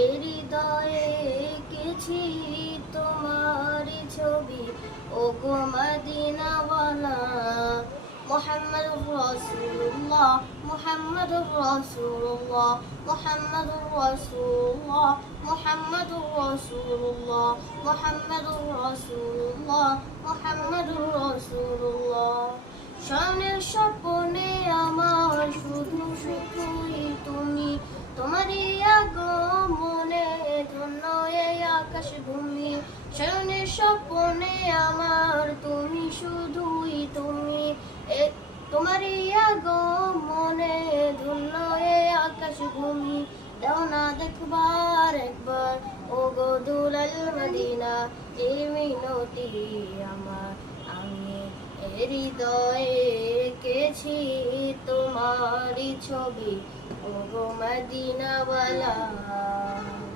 এ হৃদয়ে এঁকেছি তোমারই ছবি, ওগো মদিনাওয়ালা। মুহাম্মাদুর রাসূলুল্লাহ, মুহাম্মাদুর রাসূলুল্লাহ, মুহাম্মাদুর রাসূলুল্লাহ, মুহাম্মাদুর রাসূলুল্লাহ, মুহাম্মাদুর রাসূলুল্লাহ, মুহাম্মাদুর রাসূলুল্লাহ। স্বপ্নের স্বপ্নে আমার শুধু শুধুই তুমি, তোমারই আগমনে ধন্য এই আকাশ ভূমি। স্বপ্নের স্বপ্নে আমার তুমি শুধুই তুমি, তোমারই আগমনে ধন্য এই আকাশ ভূমি। দাও না দেখবার একবার ওগো দুলাল মদিনা, এই মিনতি আমার, আমি হৃদয়ে এঁকেছি তোমারই ছবি, ওগো মদিনাওয়ালা।